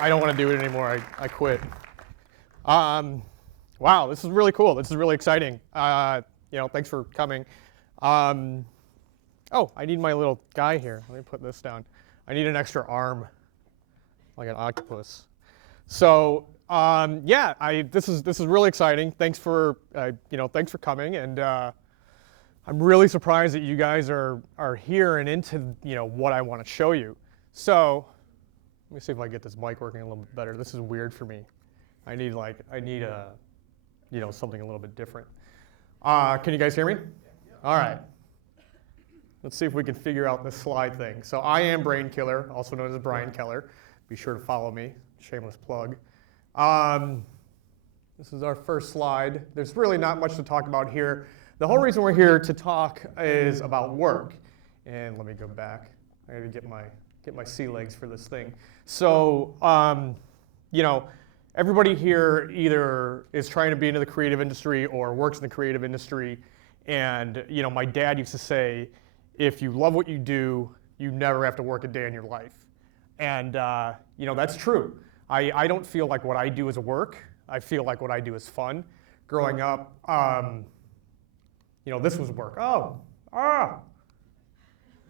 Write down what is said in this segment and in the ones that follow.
I don't want to do it anymore. I quit. Wow, this is really cool. This is really exciting. Thanks for coming. Oh, I need my little guy here. Let me put this down. I need an extra arm, like an octopus. So this is really exciting. Thanks for thanks for coming, and I'm really surprised that you guys are here and into what I want to show you. So let me see if I get this mic working a little bit better. This is weird for me. I need something a little bit different. Can you guys hear me? All right. Let's see if we can figure out this slide thing. So I am Brain Killer, also known as Brian Keller. Be sure to follow me. Shameless plug. This is our first slide. There's really not much to talk about here. The whole reason we're here to talk is about work. And let me go back. I got to get my sea legs for this thing. So, everybody here either is trying to be into the creative industry or works in the creative industry. And, my dad used to say, if you love what you do, you never have to work a day in your life. And, that's true. I don't feel like what I do is work. I feel like what I do is fun. Growing up, this was work.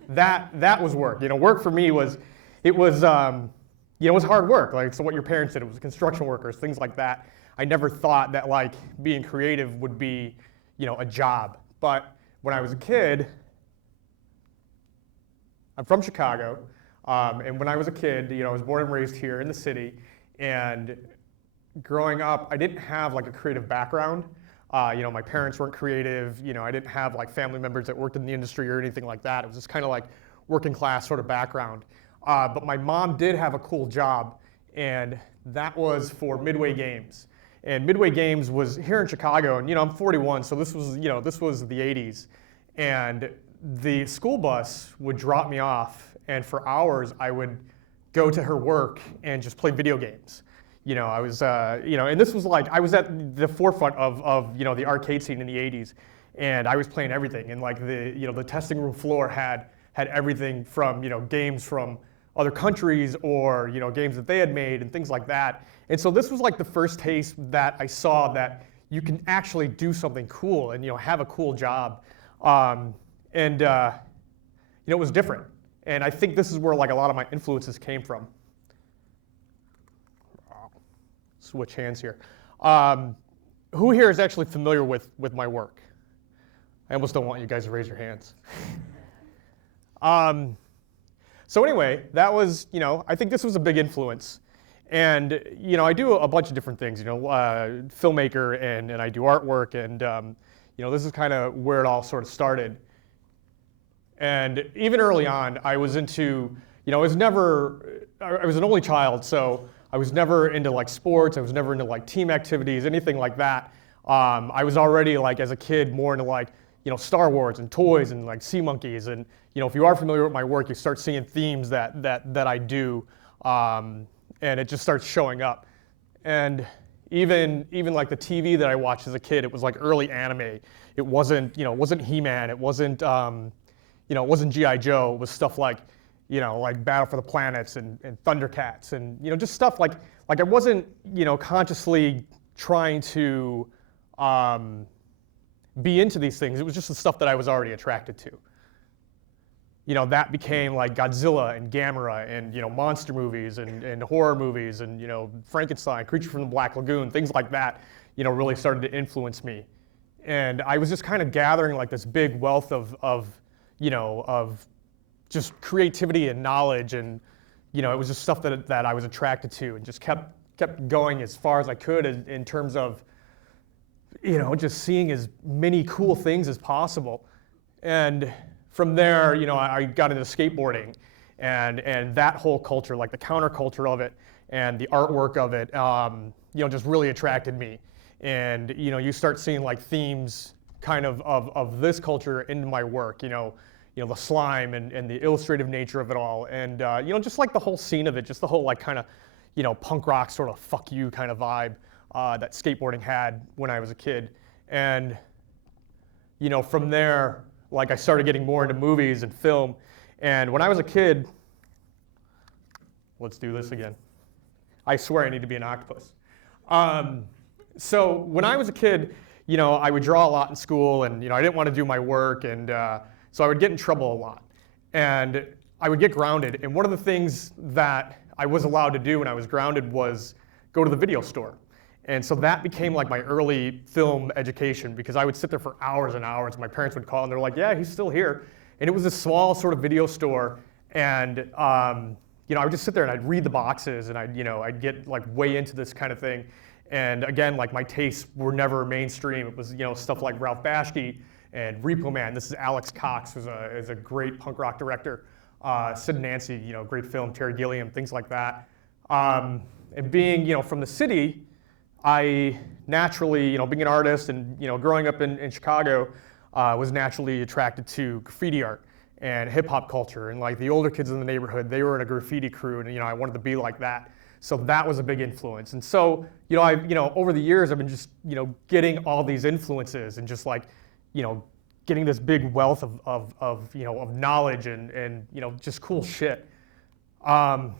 That was work. Work for me was hard work. Like, so what your parents did, it was construction workers, things like that. I never thought that being creative would be, a job. But when I was a kid, I'm from Chicago, and when I was a kid, I was born and raised here in the city, and growing up, I didn't have a creative background. My parents weren't creative. I didn't have family members that worked in the industry or anything like that. It was just kind of working class sort of background. But my mom did have a cool job, and that was for Midway Games. And Midway Games was here in Chicago, and I'm 41, so this was the 80s. And the school bus would drop me off, and for hours I would go to her work and just play video games. I was, and this was I was at the forefront of the arcade scene in the 80s, and I was playing everything. And the testing room floor had everything from, games from other countries or, games that they had made and things like that. And so this was the first taste that I saw that you can actually do something cool and, have a cool job. It was different. And I think this is where a lot of my influences came from. Switch hands here. Who here is actually familiar with my work? I almost don't want you guys to raise your hands. So anyway, that was, I think this was a big influence. And, I do a bunch of different things, filmmaker and I do artwork, and, this is kind of where it all sort of started. And even early on, I was into, I was an only child, so I was never into sports. I was never into team activities, anything like that. I was already as a kid more into Star Wars and toys and sea monkeys. And if you are familiar with my work, you start seeing themes that I do, and it just starts showing up. And even the TV that I watched as a kid, it was early anime. It wasn't He-Man. It wasn't it wasn't G.I. Joe. It was stuff like Battle for the Planets and Thundercats and, just stuff like I wasn't, consciously trying to be into these things. It was just the stuff that I was already attracted to. That became Godzilla and Gamera and, monster movies and horror movies and, Frankenstein, Creature from the Black Lagoon, things like that, really started to influence me. And I was just kind of gathering this big wealth of just creativity and knowledge, and it was just stuff that I was attracted to, and just kept going as far as I could in terms of just seeing as many cool things as possible. And from there, I got into skateboarding, and that whole culture, like the counterculture of it and the artwork of it, just really attracted me. And you start seeing like themes kind of this culture into my work. The slime and the illustrative nature of it all, and just like the whole scene of it, just the whole like kind of punk rock sort of fuck you kind of vibe that skateboarding had when I was a kid. And from there, like I started getting more into movies and film. And when I was a kid, let's do this again. I swear I need to be an octopus. So when I was a kid, I would draw a lot in school, and I didn't want to do my work, and so I would get in trouble a lot. And I would get grounded. And one of the things that I was allowed to do when I was grounded was go to the video store. And so that became like my early film education, because I would sit there for hours and hours. My parents would call and they're like, yeah, he's still here. And it was a small sort of video store. And I would just sit there and I'd read the boxes, and I'd get like way into this kind of thing. And again, like my tastes were never mainstream. It was stuff like Ralph Bashki and Repo Man. This is Alex Cox, who's a great punk rock director. Sid and Nancy, great film. Terry Gilliam, things like that. And being from the city, I naturally, being an artist and growing up in Chicago, was naturally attracted to graffiti art and hip hop culture. And like the older kids in the neighborhood, they were in a graffiti crew, and I wanted to be like that. So that was a big influence. And so over the years, I've been just getting all these influences and just like getting this big wealth of knowledge and just cool shit. And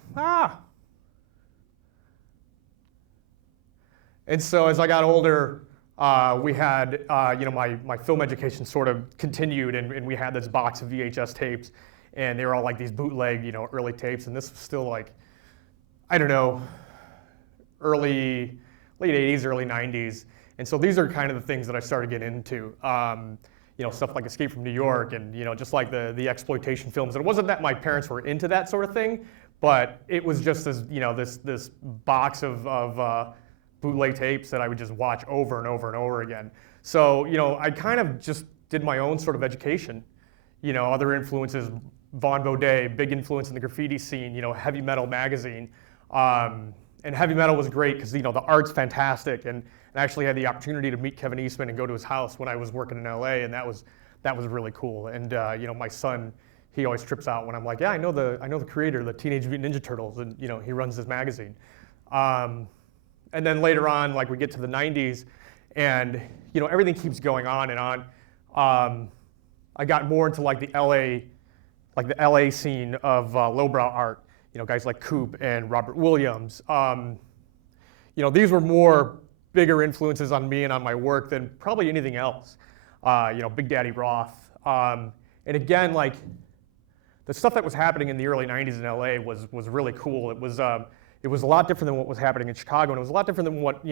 so as I got older, we had, my film education sort of continued, and we had this box of VHS tapes, and they were all like these bootleg, early tapes, and this was still like, I don't know, late 80s, early 90s. And so these are kind of the things that I started getting into. Stuff like Escape from New York, and just like the exploitation films. And it wasn't that my parents were into that sort of thing, but it was just this box of bootleg tapes that I would just watch over and over and over again. So I kind of just did my own sort of education. Other influences, Von Baudet, big influence in the graffiti scene. Heavy Metal magazine, and Heavy Metal was great because the art's fantastic, and I actually had the opportunity to meet Kevin Eastman and go to his house when I was working in LA, and that was really cool. And my son, he always trips out when I'm like, yeah, I know the creator of the Teenage Mutant Ninja Turtles, and he runs this magazine. And then later on, like we get to the 90s, and everything keeps going on and on. I got more into like the LA scene of lowbrow art. Guys like Coop and Robert Williams. These were more bigger influences on me and on my work than probably anything else. Big Daddy Roth. And again, like the stuff that was happening in the early 90s in LA was really cool. It was a lot different than what was happening in Chicago, and it was a lot different than what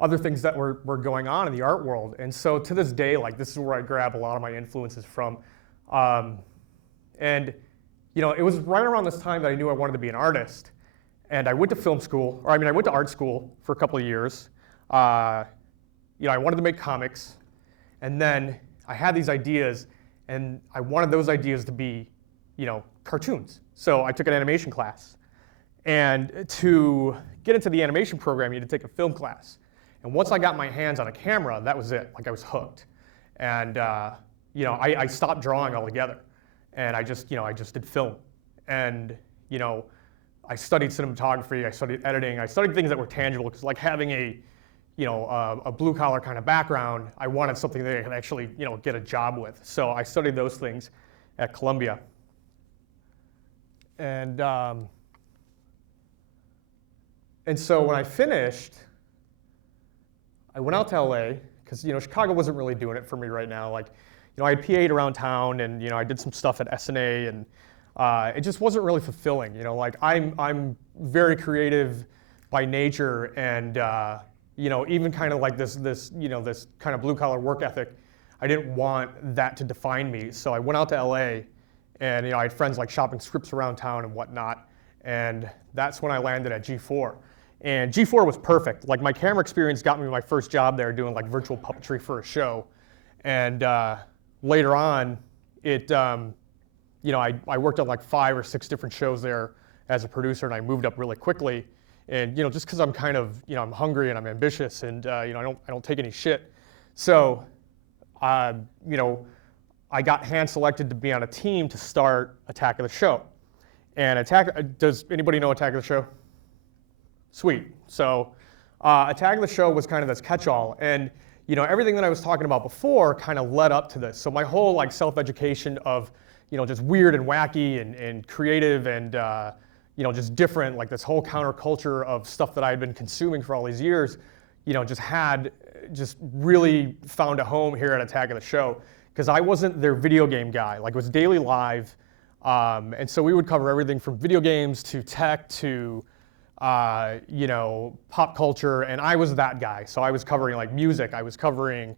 other things that were going on in the art world. And so to this day, like this is where I grab a lot of my influences from. It was right around this time that I knew I wanted to be an artist. And I went to film school, I went to art school for a couple of years. I wanted to make comics. And then I had these ideas, and I wanted those ideas to be, cartoons. So I took an animation class. And to get into the animation program, you had to take a film class. And once I got my hands on a camera, that was it. Like I was hooked. And I stopped drawing altogether. And I just did film. And I studied cinematography, I studied editing, I studied things that were tangible, because like having a blue collar kind of background, I wanted something that I could actually get a job with. So I studied those things at Columbia. And so when I finished, I went out to LA, because Chicago wasn't really doing it for me right now. Like, I had PA'd around town, and I did some stuff at SNA, and it just wasn't really fulfilling. Like I'm very creative by nature, and even kind of like this kind of blue collar work ethic, I didn't want that to define me. So I went out to LA, and I had friends like shopping scripts around town and whatnot, and that's when I landed at G4. And G4 was perfect. Like my camera experience got me my first job there doing like virtual puppetry for a show. And later on, it I worked on like 5 or 6 different shows there as a producer, and I moved up really quickly. And just because I'm kind of, I'm hungry and I'm ambitious, and I don't take any shit. So, I got hand selected to be on a team to start Attack of the Show. And does anybody know Attack of the Show? Sweet. So, Attack of the Show was kind of this catch-all, and everything that I was talking about before kind of led up to this. So my whole like self-education of just weird and wacky and creative and just different, like this whole counterculture of stuff that I had been consuming for all these years, just really found a home here at Attack of the Show, because I wasn't their video game guy. Like, it was daily live, and so we would cover everything from video games to tech to pop culture, and I was that guy. So I was covering like music, I was covering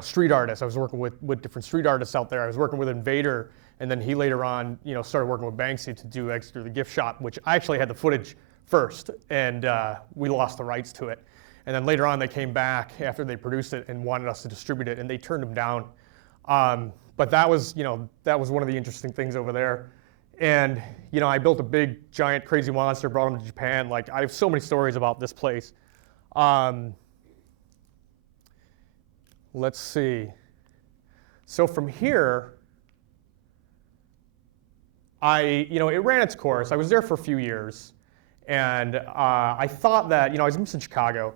street artists. I was working with different street artists out there. I was working with Invader, and then he later on, started working with Banksy to do Extra the Gift Shop, which I actually had the footage first, and we lost the rights to it. And then later on, they came back after they produced it and wanted us to distribute it, and they turned them down. But that was one of the interesting things over there. And I built a big, giant, crazy monster, brought him to Japan. Like, I have so many stories about this place. Let's see. So from here, it ran its course. I was there for a few years, and I thought that, I was in Chicago,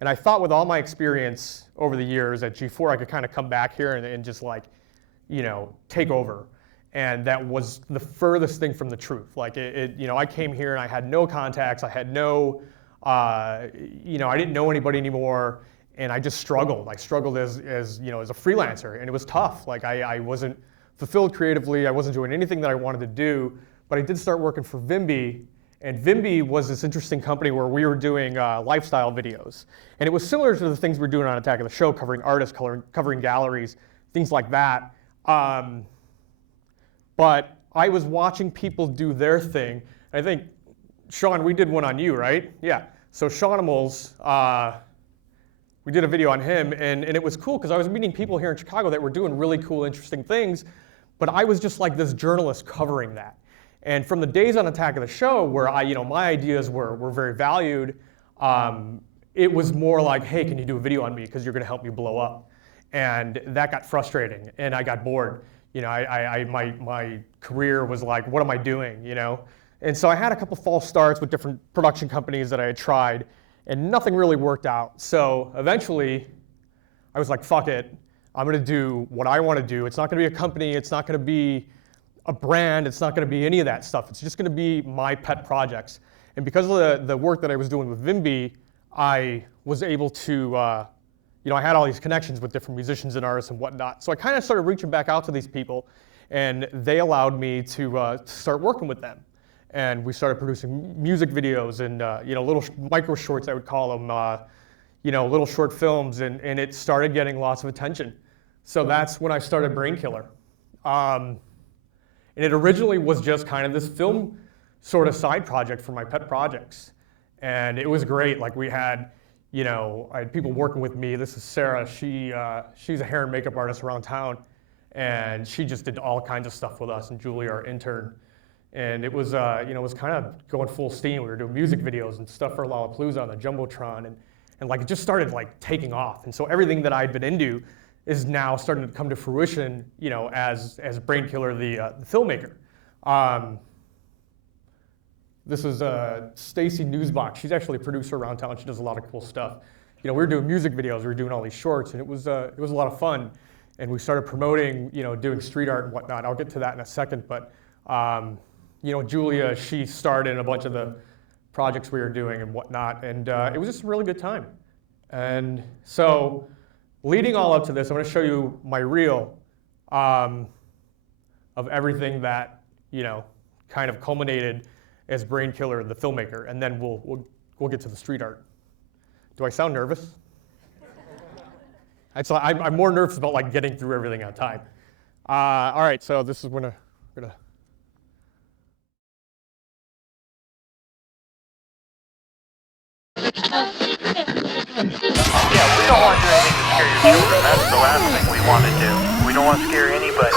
and I thought with all my experience over the years at G4, I could kind of come back here and just like, take over. And that was the furthest thing from the truth. Like, I came here and I had no contacts. I had no, I didn't know anybody anymore, and I just struggled. I struggled as a freelancer, and it was tough. Like, I wasn't fulfilled creatively. I wasn't doing anything that I wanted to do, but I did start working for Vimby, and Vimby was this interesting company where we were doing lifestyle videos. And it was similar to the things we were doing on Attack of the Show, covering artists, covering galleries, things like that. But I was watching people do their thing. I think, Sean, we did one on you, right? Yeah. So Seanimals, we did a video on him, and it was cool because I was meeting people here in Chicago that were doing really cool, interesting things, but I was just like this journalist covering that. And from the days on Attack of the Show where my ideas were very valued, it was more like, hey, can you do a video on me because you're going to help me blow up? And that got frustrating, and I got bored. My career was like, what am I doing, And so I had a couple false starts with different production companies that I had tried, and nothing really worked out. So eventually, I was like, fuck it. I'm going to do what I want to do. It's not going to be a company. It's not going to be a brand. It's not going to be any of that stuff. It's just going to be my pet projects. And because of the work that I was doing with Vimby, I was able to, I had all these connections with different musicians and artists and whatnot. So I kind of started reaching back out to these people, and they allowed me to start working with them. And we started producing music videos and little micro shorts, I would call them, little short films, and it started getting lots of attention. So that's when I started Brainkiller. And it originally was just kind of this film sort of side project for my pet projects. And it was great. Like, we had, I had people working with me. This is Sarah. She's a hair and makeup artist around town, and she just did all kinds of stuff with us, and Julie, our intern. And it was, it was kind of going full steam. We were doing music videos and stuff for Lollapalooza on the Jumbotron, and like, it just started like taking off. And so everything that I'd been into is now starting to come to fruition, as Brainkiller, the filmmaker. This is Stacy Newsbox. She's actually a producer around town. She does a lot of cool stuff. We were doing music videos. We were doing all these shorts, and it was a lot of fun. And we started promoting, doing street art and whatnot. I'll get to that in a second. But Julia, she starred in a bunch of the projects we were doing and whatnot. And it was just a really good time. And so, leading all up to this, I'm going to show you my reel of everything that kind of culminated as Brainkiller, the filmmaker, and then we'll get to the street art. Do I sound nervous? I'm more nervous about like getting through everything on time. All right, so this is when we're gonna. Yeah, we don't want to do anything to scare your children. That's the last thing we want to do. We don't want to scare anybody.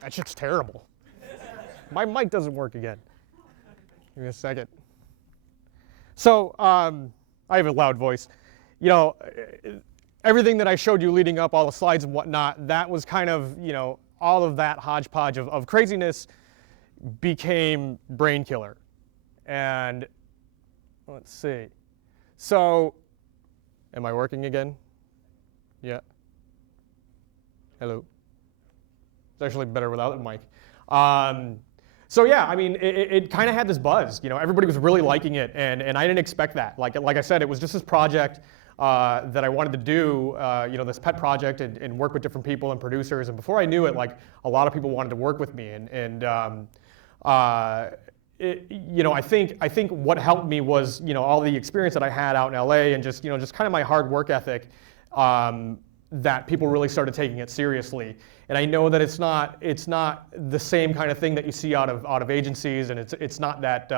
That shit's terrible. My mic doesn't work again. Give me a second. So I have a loud voice. You know, everything that I showed you leading up, all the slides and whatnot, that was kind of, you know, all of that hodgepodge of craziness became Brain Killer. And let's see. So, am I working again? Yeah. Hello. It's actually better without the mic. So yeah, I mean, it kind of had this buzz. You know, everybody was really liking it, and I didn't expect that. Like I said, it was just this project that I wanted to do, you know, this pet project and work with different people and producers. And before I knew it, like a lot of people wanted to work with me. You know, I think what helped me was, you know, all the experience that I had out in LA and just, you know, just kind of my hard work ethic, that people really started taking it seriously. And I know that it's not the same kind of thing that you see out of agencies, and it's not that,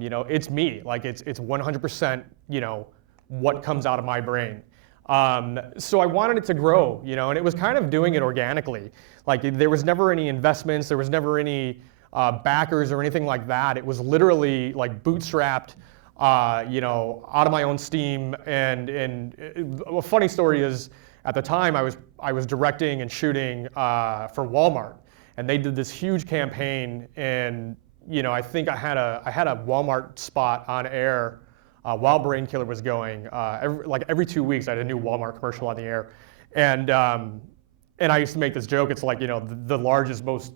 you know, it's me. Like it's 100%, you know, what comes out of my brain. So I wanted it to grow, you know, and it was kind of doing it organically. Like there was never any investments, there was never any backers or anything like that. It was literally like bootstrapped, you know, out of my own steam. And a funny story is, at the time I was directing and shooting for Walmart, and they did this huge campaign. And you know, I think I had a Walmart spot on air while Brain Killer was going. Every 2 weeks, I had a new Walmart commercial on the air, and I used to make this joke. It's like, you know, the largest, most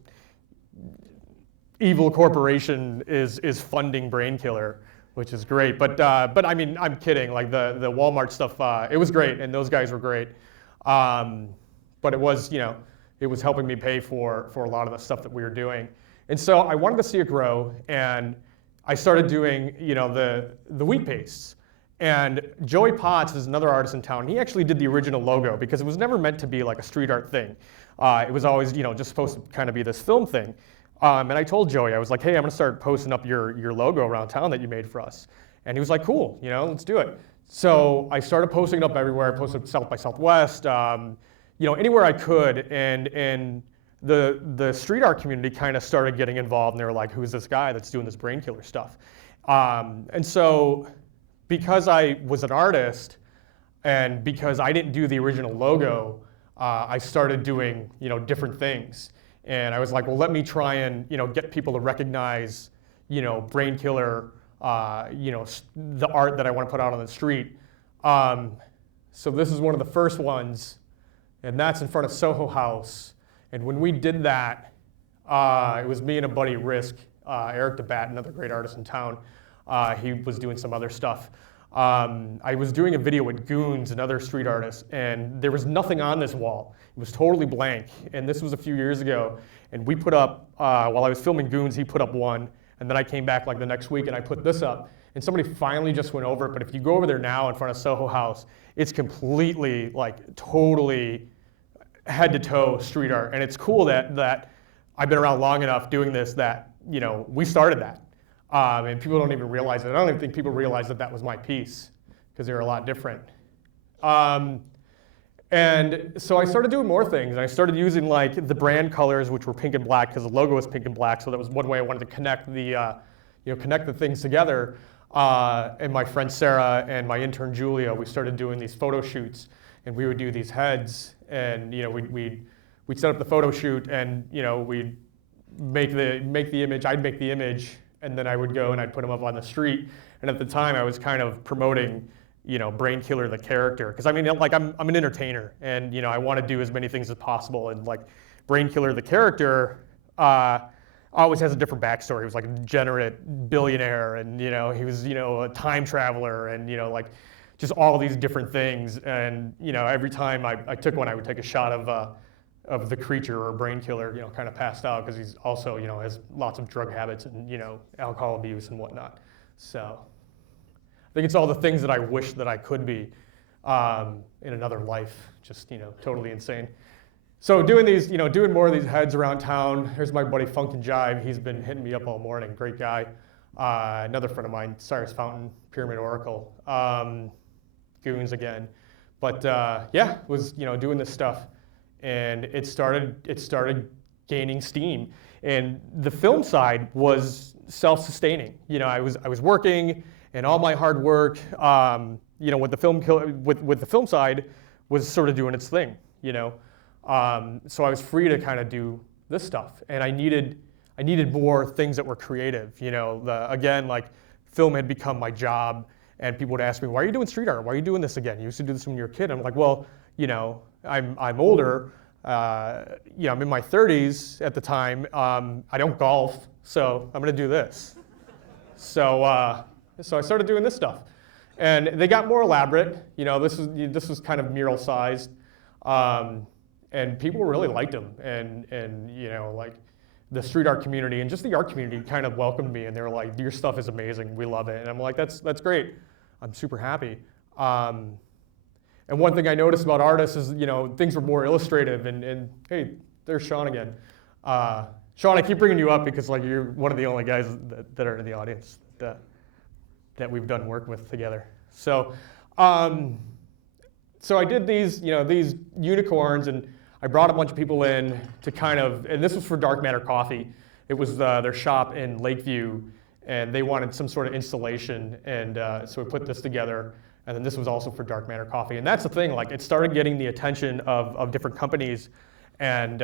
evil corporation is funding Brain Killer, which is great. But I mean, I'm kidding. Like the Walmart stuff, it was great, and those guys were great. But it was, you know, it was helping me pay for a lot of the stuff that we were doing. And so I wanted to see it grow, and I started doing, you know, the wheat pastes. And Joey Potts is another artist in town. He actually did the original logo because it was never meant to be like a street art thing. It was always, you know, just supposed to kind of be this film thing. And I told Joey, I was like, hey, I'm gonna start posting up your logo around town that you made for us. And he was like, cool, you know, let's do it. So I started posting it up everywhere. I posted South by Southwest, you know, anywhere I could. And the street art community kind of started getting involved, and they were like, who's this guy that's doing this Brain Killer stuff? And so because I was an artist, and because I didn't do the original logo, I started doing, you know, different things. And I was like, well, let me try and, you know, get people to recognize, you know, Brain Killer, you know, the art that I want to put out on the street. So this is one of the first ones, and that's in front of Soho House. And when we did that, it was me and a buddy, Risk, Eric DeBat, another great artist in town. He was doing some other stuff. I was doing a video with Goons, another street artist, and there was nothing on this wall. It was totally blank, and this was a few years ago. And we put up, while I was filming Goons, he put up one, and then I came back like the next week and I put this up. And somebody finally just went over it, but if you go over there now in front of Soho House, it's completely, like, totally head to toe street art. And it's cool that I've been around long enough doing this that, you know, we started that. And people don't even realize it. I don't even think people realize that that was my piece, because they were a lot different. And so I started doing more things, and I started using like the brand colors, which were pink and black, because the logo was pink and black. So that was one way I wanted to connect the, you know, connect the things together. And my friend Sarah and my intern Julia, we started doing these photo shoots, and we would do these heads, and you know, we'd set up the photo shoot, and you know, we'd make the image. I'd make the image, and then I would go and I'd put them up on the street. And at the time, I was kind of promoting, you know, Brain Killer the character, because I mean, like I'm an entertainer, and you know, I want to do as many things as possible. And like Brain Killer the character always has a different backstory. He was like a degenerate billionaire, and you know, he was, you know, a time traveler, and you know, like just all these different things. And you know, every time I took one, I would take a shot of the creature or Brain Killer, you know, kind of passed out, because he's also, you know, has lots of drug habits and, you know, alcohol abuse and whatnot. So I think it's all the things that I wish that I could be in another life. Just, you know, totally insane. So doing these, you know, doing more of these heads around town. Here's my buddy Funk and Jive. He's been hitting me up all morning. Great guy. Another friend of mine, Cyrus Fountain, Pyramid Oracle. Goons again. But yeah, was, you know, doing this stuff. And it started gaining steam. And the film side was self-sustaining. I was working, and all my hard work, with the film side, was sort of doing its thing. So I was free to kind of do this stuff, and I needed more things that were creative. Again, like film had become my job, and people would ask me, "Why are you doing street art? Why are you doing this again? You used to do this when you were a kid." I'm like, "Well, I'm older. I'm in my 30s at the time. I don't golf, so I'm going to do this." So I started doing this stuff, and they got more elaborate. This was kind of mural sized, and people really liked them. And like the street art community and just the art community kind of welcomed me, and they were like, "Your stuff is amazing. We love it." And I'm like, "That's great. I'm super happy." And one thing I noticed about artists is, things were more illustrative. And hey, there's Sean again. Sean, I keep bringing you up because like you're one of the only guys that are in the audience that we've done work with together. So, so I did these unicorns, and I brought a bunch of people in to and this was for Dark Matter Coffee. It was their shop in Lakeview, and they wanted some sort of installation, and so we put this together. And then this was also for Dark Matter Coffee. And that's the thing, like it started getting the attention of different companies, and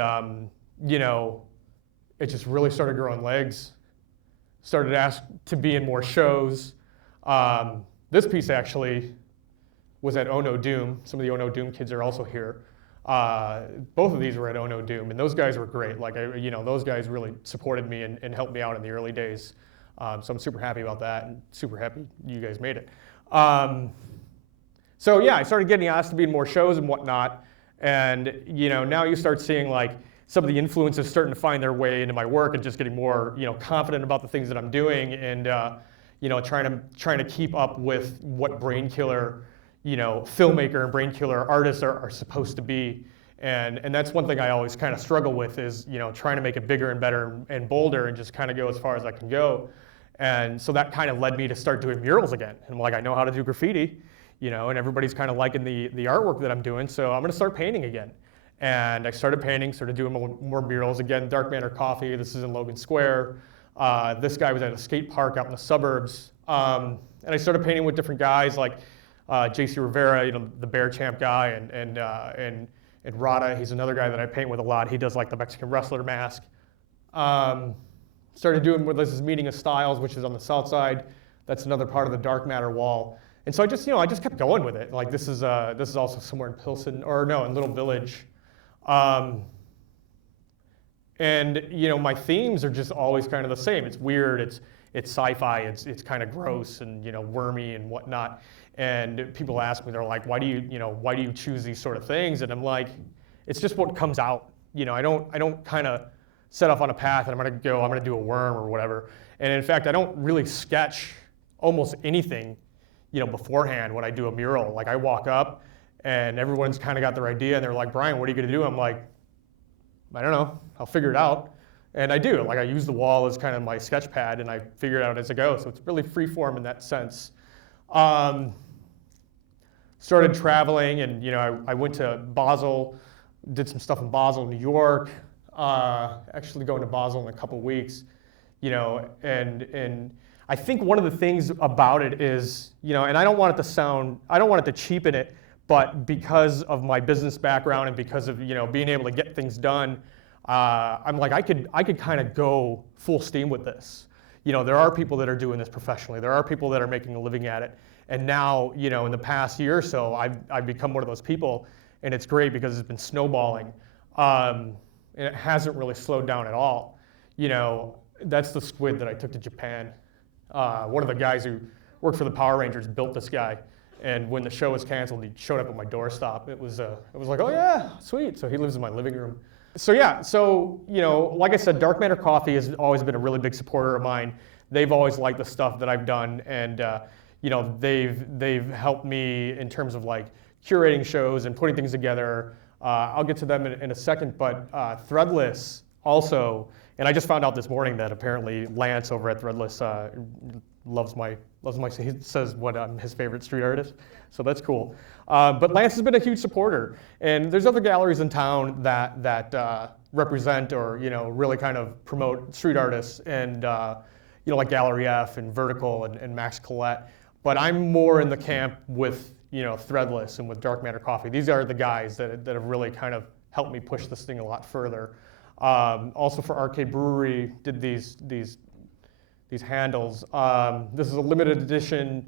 it just really started growing legs. Started asked to be in more shows. This piece actually was at Oh No Doom. Some of the Oh No Doom kids are also here. Both of these were at Oh No Doom, and those guys were great. Like those guys really supported me and helped me out in the early days. So I'm super happy about that, and super happy you guys made it. So yeah, I started getting asked to be in more shows and whatnot, and now you start seeing like some of the influences starting to find their way into my work, and just getting more confident about the things that I'm doing, and trying to keep up with what brain killer filmmaker and brain killer artists are supposed to be, and that's one thing I always kind of struggle with is trying to make it bigger and better and bolder and just kind of go as far as I can go. And so that kind of led me to start doing murals again. And I'm like, I know how to do graffiti, and everybody's kind of liking the artwork that I'm doing, so I'm gonna start painting again. And I started painting, started doing more murals. Again, Dark Matter Coffee, this is in Logan Square. This guy was at a skate park out in the suburbs. And I started painting with different guys like JC Rivera, the Bear Champ guy, and Rada, he's another guy that I paint with a lot. He does like the Mexican wrestler mask. Started doing what this is Meeting of Styles, which is on the south side. That's another part of the Dark Matter wall. And so I just kept going with it. Like this is also somewhere in Pilsen, or no, in Little Village. And my themes are just always kind of the same. It's weird, it's sci-fi, it's kind of gross and wormy and whatnot. And people ask me, they're like, why do you choose these sort of things? And I'm like, it's just what comes out. I don't kind of set off on a path and I'm gonna do a worm or whatever. And in fact, I don't really sketch almost anything, beforehand when I do a mural. Like I walk up and everyone's kind of got their idea and they're like, "Brian, what are you gonna do?" I'm like, I don't know, I'll figure it out. And I do. Like I use the wall as kind of my sketch pad and I figure it out as I go. So it's really free form in that sense. Started traveling, and I went to Basel, did some stuff in Basel, New York. Actually going to Basel in a couple weeks, and I think one of the things about it is, and I don't want it to cheapen it, but because of my business background and because of being able to get things done, I'm like I could kind of go full steam with this. There are people that are doing this professionally. There are people that are making a living at it. And now, in the past year or so, I've become one of those people, and it's great because it's been snowballing. And it hasn't really slowed down at all. That's the squid that I took to Japan. One of the guys who worked for the Power Rangers built this guy, and when the show was canceled, he showed up at my doorstep. It was like, oh yeah, sweet. So he lives in my living room. So yeah, like I said, Dark Matter Coffee has always been a really big supporter of mine. They've always liked the stuff that I've done, and they've helped me in terms of like curating shows and putting things together. I'll get to them in a second, but Threadless also, and I just found out this morning that apparently Lance over at Threadless loves my, he says what I'm his favorite street artist, so that's cool. But Lance has been a huge supporter, and there's other galleries in town that represent or really kind of promote street artists and like Gallery F and Vertical and Max Collette. But I'm more in the camp with Threadless and with Dark Matter Coffee. These are the guys that have really kind of helped me push this thing a lot further. Also for Arcade Brewery, did these handles. This is a limited edition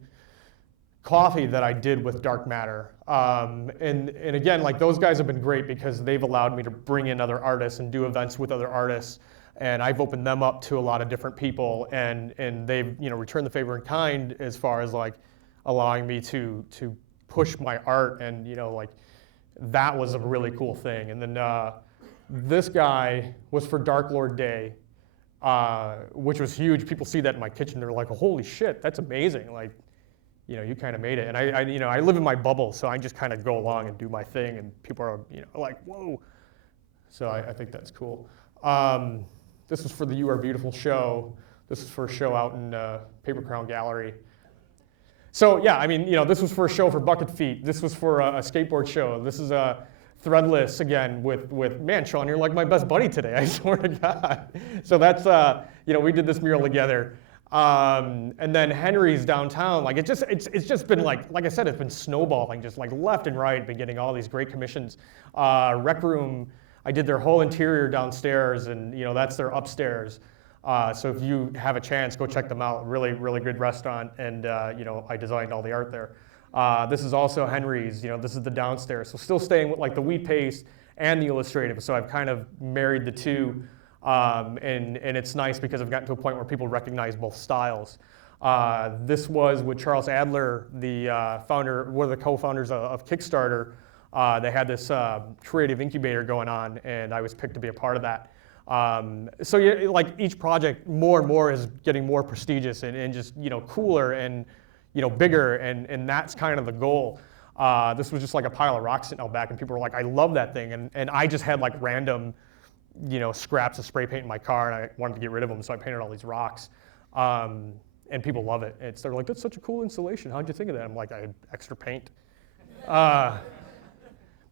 coffee that I did with Dark Matter. And again, like those guys have been great because they've allowed me to bring in other artists and do events with other artists. And I've opened them up to a lot of different people, and they've returned the favor in kind as far as like allowing me to push my art, and like that was a really cool thing. And then this guy was for Dark Lord Day, which was huge. People see that in my kitchen, they're like, holy shit, that's amazing. Like, you kind of made it. And I live in my bubble, so I just kind of go along and do my thing, and people are, like, whoa. So I think that's cool. This was for the You Are Beautiful show. This is for a show out in Paper Crown Gallery. So yeah, this was for a show for Bucket Feet. This was for a skateboard show. This is a Threadless again with man, Sean, you're like my best buddy today. I swear to God. So that's we did this mural together. And then Henry's downtown, like it's just been like I said, it's been snowballing just like left and right. Been getting all these great commissions. Rec Room, I did their whole interior downstairs, and that's their upstairs. So if you have a chance, go check them out. Really, really good restaurant, and I designed all the art there. This is also Henry's. This is the downstairs. So still staying with like the wheat paste and the illustrative. So I've kind of married the two, and it's nice because I've gotten to a point where people recognize both styles. This was with Charles Adler, the founder, one of the co-founders of Kickstarter. They had this creative incubator going on, and I was picked to be a part of that. So yeah, like each project more and more is getting more prestigious and just cooler and bigger, and that's kind of the goal. This was just like a pile of rocks sitting out back, and people were like, I love that thing, and I just had like random scraps of spray paint in my car, and I wanted to get rid of them, so I painted all these rocks. And people love it. They're like, that's such a cool installation. How'd you think of that? I'm like, I had extra paint.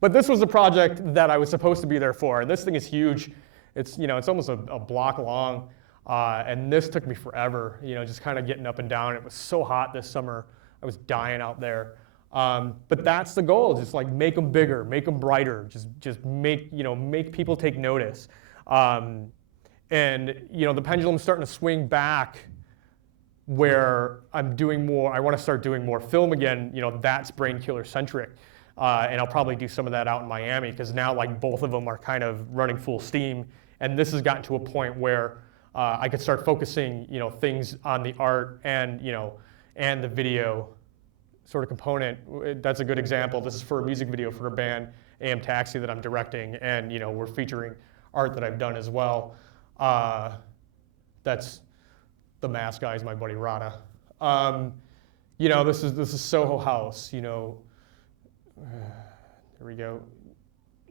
But this was a project that I was supposed to be there for. And this thing is huge. It's it's almost a block long, and this took me forever. Just kind of getting up and down. It was so hot this summer. I was dying out there. But that's the goal. Just like make them bigger, make them brighter. Just make make people take notice. And the pendulum's starting to swing back, where I'm doing more. I want to start doing more film again. That's Brain Killer centric. And I'll probably do some of that out in Miami, because now like both of them are kind of running full steam, and this has gotten to a point where I could start focusing things on the art and and the video sort of component. That's a good example. This is for a music video for a band, AM Taxi, that I'm directing, and we're featuring art that I've done as well. That's the mask guy is my buddy Rada. This is Soho House. There we go.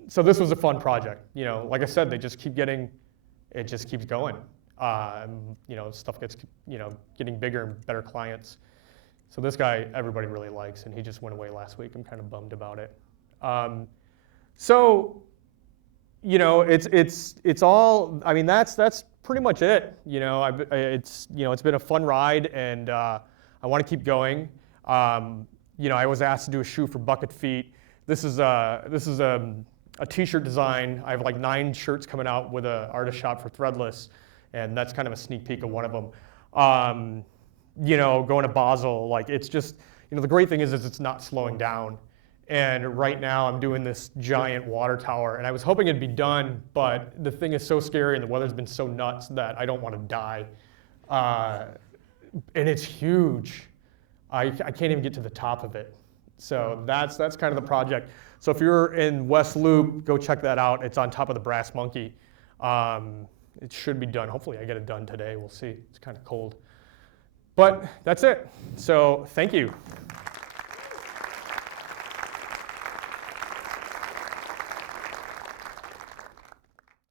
So this was a fun project. Like I said, they just keep getting, it just keeps going. Stuff gets, getting bigger and better clients. So this guy, everybody really likes, and he just went away last week. I'm kind of bummed about it. It's all, that's pretty much it. It's been a fun ride, and I want to keep going. I was asked to do a shoe for Bucket Feet. This is a t-shirt design. I have like 9 shirts coming out with an artist shop for Threadless, and that's kind of a sneak peek of one of them. Going to Basel, like it's just, the great thing is it's not slowing down. And right now I'm doing this giant water tower, and I was hoping it'd be done, but the thing is so scary and the weather's been so nuts that I don't want to die. And it's huge. I can't even get to the top of it. So that's kind of the project. So if you're in West Loop, go check that out. It's on top of the Brass Monkey. It should be done. Hopefully I get it done today. We'll see. It's kind of cold. But that's it. So thank you.